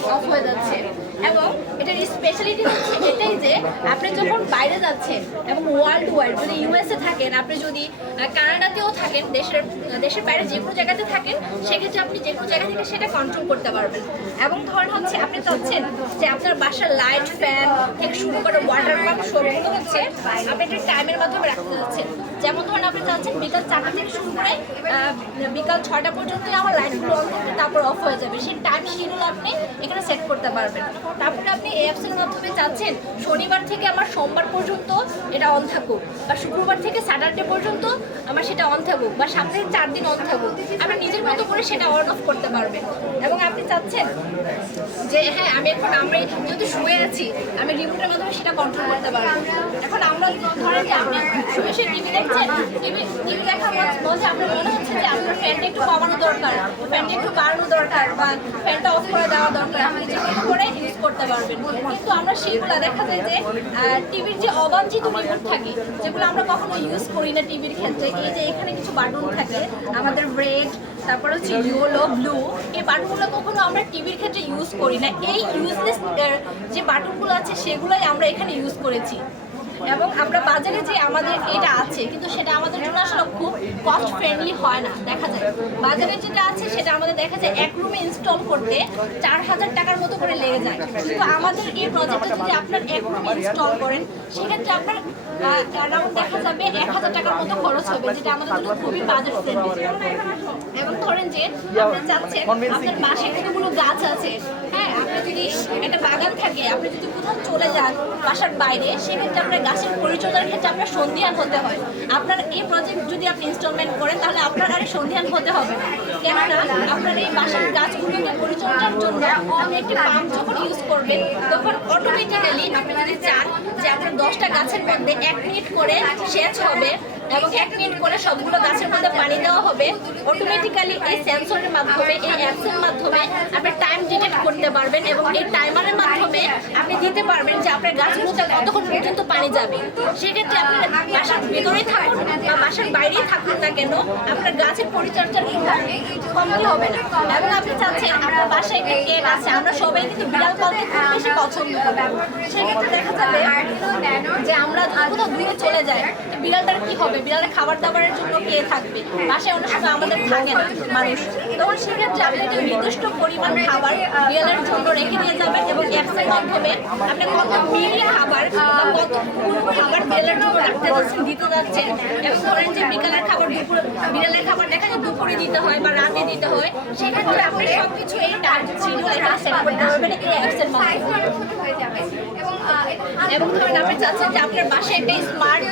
Light off হয়ে যাচ্ছে এবং এটার স্পেশালিটি হচ্ছে এটাই যে আপনি যখন বাইরে যাচ্ছেন এবং ওয়ার্ল্ড ওয়াইড যদি ইউএসএ থাকেন, আপনি যদি কানাডাতেও থাকেন, দেশের দেশের বাইরে যে কোনো জায়গাতে থাকেন, সেক্ষেত্রে আপনি যে কোনো জায়গা থেকে সেটা কন্ট্রোল করতে পারবেন। এবং ধরেন হচ্ছে আপনি চাচ্ছেন যে আপনার বাসার লাইট ফ্যান থেকে শুরু করে ওয়াটার পাম্প সবগুলো হচ্ছে আপনি একটা টাইমের মাধ্যমে রাখতে যাচ্ছেন। যেমন ধরেন আপনি চাচ্ছেন বিকাল চারটা থেকে শুরু করে বিকাল ছয়টা পর্যন্ত আমার লাইটগুলো অন থাকবে তারপর অফ হয়ে যাবে। সেই টাইম শিডিউল আপনি এখানে সেট করতে পারবেন। তারপরে আপনি এই অ্যাপসের মাধ্যমে চাচ্ছেন শনিবার থেকে আমার সোমবার পর্যন্ত এটা অন থাকুক বা শুক্রবার থেকে স্যাটারডে পর্যন্ত আমার সেটা অন থাকুক বা সামনের চার দিন অন থাকুক। আপনি নিজের মতো করে সেটা অন অফ করতে পারবেন। এবং আপনি চাচ্ছেন যে হ্যাঁ আমি এখন আমরা যেহেতু শুয়ে আছি, আমি রিমোটের মাধ্যমে সেটা কন্ট্রোল করতে পারব। মনে কমানো দরকার অফ টিভির যে অবাঞ্ছিত থাকে যেগুলো আমরা কখনো ইউজ করি না টিভির ক্ষেত্রে এই যে এখানে কিছু বাটন থাকে আমাদের রেড তারপর হচ্ছে ইয়েলো ব্লু এই বাটনগুলো কখনো আমরা টিভির ক্ষেত্রে ইউজ করি না এই ইউজলেস যে বাটনগুলো আছে সেগুলোই আমরা এখানে ইউজ করেছি। এবং আমরা বাজারে যে আমাদের এটা আছে, কিন্তু সেটা আমাদের জন্য আসলে খুব কস্ট ফ্রেন্ডলি হয় না, দেখা যায়। বাজারে যেটা আছে, সেটা আমাদের দেখা যায় এক রুমে ইনস্টল করতে চার হাজার টাকার মতো করে লেগে যায়। কিন্তু আমাদের এই প্রজেক্টটা যদি আপনার এক রুমে ইনস্টল করেন, সেক্ষেত্রে আপনার অ্যারাউন্ড দেখা যাবে এক হাজার টাকার মতো খরচ হবে, যেটা আমাদের জন্য খুবই বাজেট ফ্রেন্ডলি এবং ধরেন যে আপনি চাচ্ছেন আপনার বাসায় কতগুলো গাছ আছে হ্যাঁ আপনার যদি একটা বাগান থাকে, আপনি কোথাও চলে যান বাসার বাইরে, সেক্ষেত্রে আপনার গাছের পরিচর্যার ক্ষেত্রে আপনার সন্ধিহান হতে হয়। আপনার এই প্রজেক্ট যদি আপনি ইনস্টলমেন্ট করেন, তাহলে আপনার আর সন্ধিহান হতে হবে কেননা, আপনার এই বাসার গাছগুলোকে পরিচর্যার জন্য আপনি একটি পাম্প যখন ইউজ করবেন, তখন অটোমেটিক্যালি আপনি যদি চান যে আপনার দশটা গাছের মধ্যে এক মিনিট করে সেচ হবে এবং এক মিনিট করে সবগুলো গাছের মধ্যে পানি দেওয়া হবে। অটোমেটিক্যালি এই সেন্সরের মাধ্যমে, এই অ্যাপসের মাধ্যমে আপনি টাইম ডিটেক্ট করতে পারবেন এবং এই টাইমারের মাধ্যমে আপনি দিতে পারবেন যে আপনার গাছগুলোতে কতক্ষণ পর্যন্ত পানি যাবে। সেক্ষেত্রে আপনি বাসার ভেতরেই থাকুন। বাসার বাইরেই থাকুন না কেন, আপনার গাছের পরিচর্যার কমতি হবে না। এবং আপনি চাচ্ছেন আপনার বাসায় একটা কেক আছে, আমরা সবাই কিন্তু বিড়াল পালতে খুব বেশি পছন্দ করি। সেক্ষেত্রে দেখা যাবে যে আমরা কোথাও দূরে চলে যাই বিড়ালটার কি হবে? বিড়ালের খাবার দাবারের জন্য কে থাকবে? বাসায় অনেক সময় আমাদের থাকে না মানুষ। তখন সেক্ষেত্রে আপনি একটা নির্দিষ্ট পরিমাণ খাবার বিড়ালের জন্য রেখে দিয়ে যাবেন এবং অ্যাপসের মাধ্যমে আপনি কত মিলি খাবার কত খাবার বিড়ালের জন্য রাখতে যাচ্ছেন দিতে যাচ্ছেন এবং ধরেন যে বিকালের খাবার দুপুর বিড়ালের খাবার দেখা যায় দুপুরে দিতে হয় বা রাতে দিতে হয়। সেক্ষেত্রে আপনি সব কিছু এই টাইম শিডিউল এখানে সেট করতে পারবেন এই অ্যাপসের মাধ্যমে এবং ধরেন আপনি চাচ্ছেন যে আপনার বাসায় একটা স্মার্ট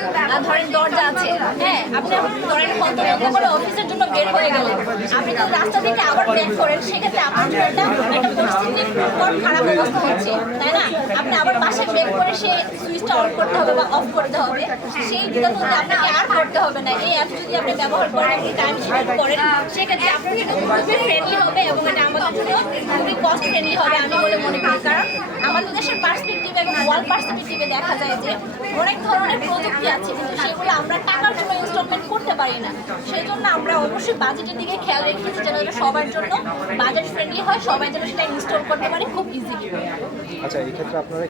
ধরেন দরজা আছে। হ্যাঁ আপনি এখন ধরেন কত করে অফিসের জন্য বের হয়ে গেলেন। আপনি যদি রাস্তা থেকে আবার বের করেন সেক্ষেত্রে আপনার জন্য একটা একটা পরিস্থিতির খারাপ অবস্থা হচ্ছে তাই না? আপনি আবার বাসায় বের করে সেই সুইচটা অন করতে হবে বা অফ করতে হবে। সেই মধ্যে আপনাকে আর করতে হবে না। এই অ্যাপ যদি আপনি ব্যবহার করেন, আপনি টাইম শিডিউল করেন, সেক্ষেত্রে জন্য খুবই ফ্রেন্ডলি হবে এবং এটা আমাদের জন্য খুবই কস্ট ফ্রেন্ডলি হবে আমি বলে মনে করি। কারণ আমাদের দেশের পার্সপেক্টিভ এবং ওয়ার্ল্ড পার্সপেক্টিভে দেখা যায় যে অনেক ধরনের প্রযুক্তি আছে, কিন্তু সেগুলো আমরা টাকার জন্য ইনস্টলমেন্ট করতে পারি না। সেই জন্য আমরা অবশ্যই বাজেটের দিকে খেয়াল রেখেছি যেন সবার জন্য বাজেট ফ্রেন্ডলি হয়, সবাই যেন সেটা ইনস্টল করতে পারে, খুব ইজিলি আচ্ছা এই ক্ষেত্রে আপনারা